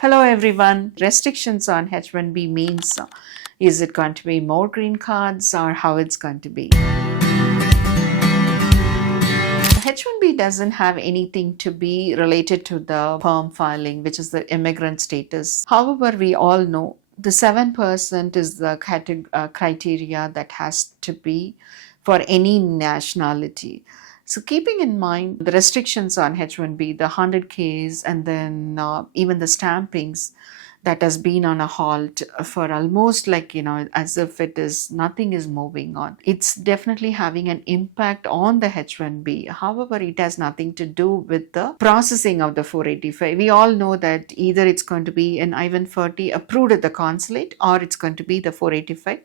Hello everyone. Restrictions on H1B means is it going to be more green cards or how it's going to be? H1B doesn't have anything to be related to the PERM filing, which is the immigrant status. However, we all know the 7% is the criteria that has to be for any nationality. So keeping in mind the restrictions on H1B, the 100Ks, and then even the stampings that has been on a halt for almost as if it is nothing is moving on. It's definitely having an impact on the H1B. However, it has nothing to do with the processing of the 485. We all know that either it's going to be an I-140 approved at the consulate or it's going to be the 485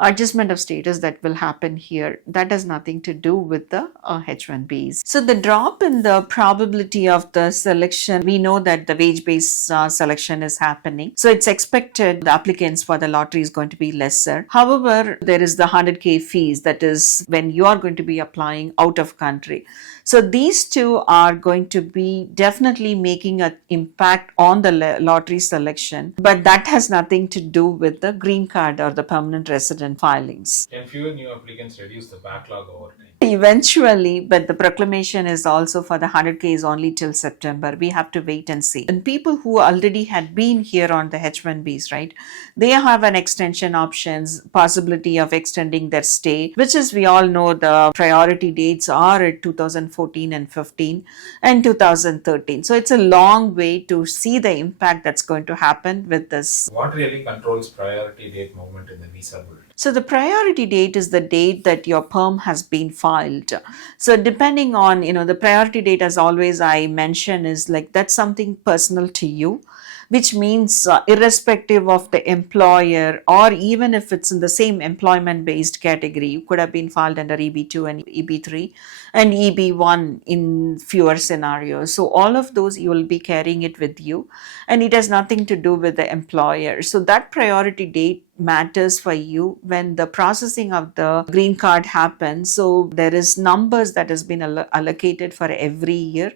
adjustment of status that will happen here. That has nothing to do with the H1Bs. So the drop in the probability of the selection, we know that the wage-based selection is happening. So it's expected the applicants for the lottery is going to be lesser. However, there is the 100K fees, that is when you are going to be applying out of country. So these two are going to be definitely making an impact on the lottery selection, but that has nothing to do with the green card or the permanent resident filings. Can fewer new applicants reduce the backlog over time? Eventually, but the proclamation is also for the 100K is only till September. We have to wait and see. And people who already had been here on the H1Bs, right, they have an extension options, possibility of extending their stay, which is, we all know the priority dates are at 2014 and 15 and 2013. So it's a long way to see the impact that's going to happen with this. What really controls priority date movement in the visa build? So the priority date is the date that your PERM has been filed. So depending on, the priority date, as always I mention, is like that's something personal to you, which means irrespective of the employer, or even if it's in the same employment based category, you could have been filed under EB2 and EB3 and EB1 in fewer scenarios. So all of those you will be carrying it with you, and it has nothing to do with the employer. So that priority date matters for you when the processing of the green card happens. So there is numbers that has been allocated for every year.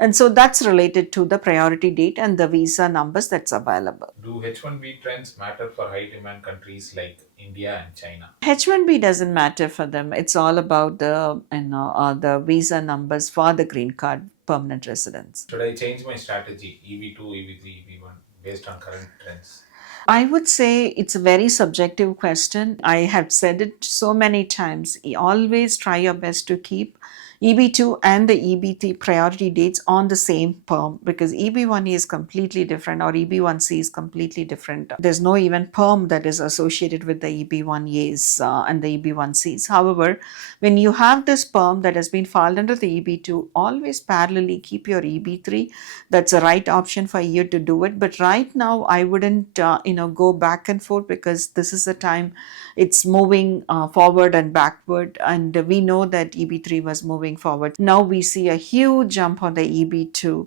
And so that's related to the priority date and the visa numbers that's available. Do H1B trends matter for high demand countries like India and China? H1B doesn't matter for them. It's all about the visa numbers for the green card permanent residents. Should I change my strategy, EB2, EB3, EB1, based on current trends? I would say it's a very subjective question. I have said it so many times. Always try your best to keep EB2 and the EB3 priority dates on the same PERM, because EB1 is completely different or EB1C is completely different. There's no even PERM that is associated with the EB1As and the EB1Cs. However, when you have this PERM that has been filed under the EB2, always parallelly keep your EB3. That's a right option for you to do it. But right now, I wouldn't go back and forth, because this is a time it's moving forward and backward, and we know that EB3 was moving forward. Now we see a huge jump on the EB2.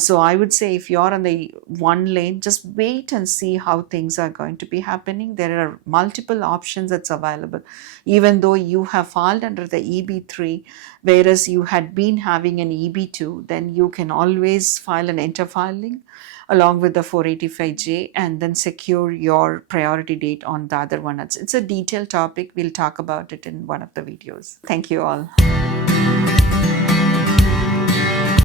So I would say if you're on the one lane, just wait and see how things are going to be happening. There are multiple options that's available. Even though you have filed under the EB3, whereas you had been having an EB2, then you can always file an interfiling along with the 485J and then secure your priority date on the other one. It's a detailed topic. We'll talk about it in one of the videos. Thank you all.